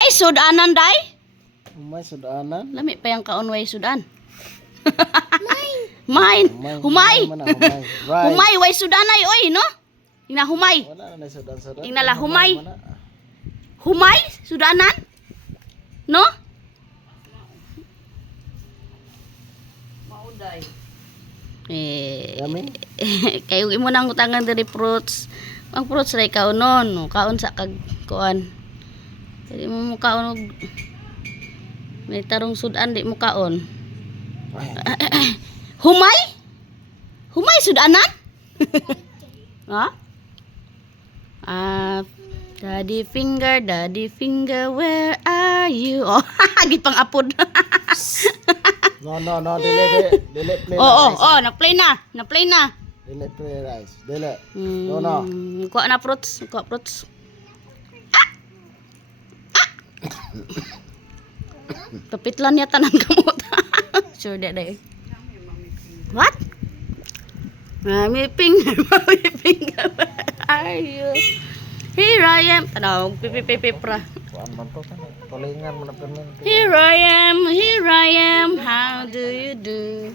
Ay, sudanan, day? Humay, sudanan. Lami pa yung kaunway sudan. Mine. Humay. Humay. Right. Humay, way sudanay, oy, no? Ina humay. Wala na sudan-sudan. Inala, humay. Humay, sudanan? No? Mauday. Yummy? Kayo imo nang utangan diri fruits. Ang fruits ray kaunon, no? Kaon sa kag kuan. Dili mo kaon og may tarong sudan di mo kaon. Humay? Humay sudanan? Ha? Daddy finger, where are you? Oh, gipang apod. No, dili play rice. Na-play na. Na-play na. Dili play rice. Dili. No. Kuha na fruits. Kuha fruits. Kapitlan yata ng gamot. Sure that day. What? Mommy finger, where are you? Here I am. Tanaw, pipi pra. Kuan man to kan. Tulingan mo na permen. Here I am. How do you do?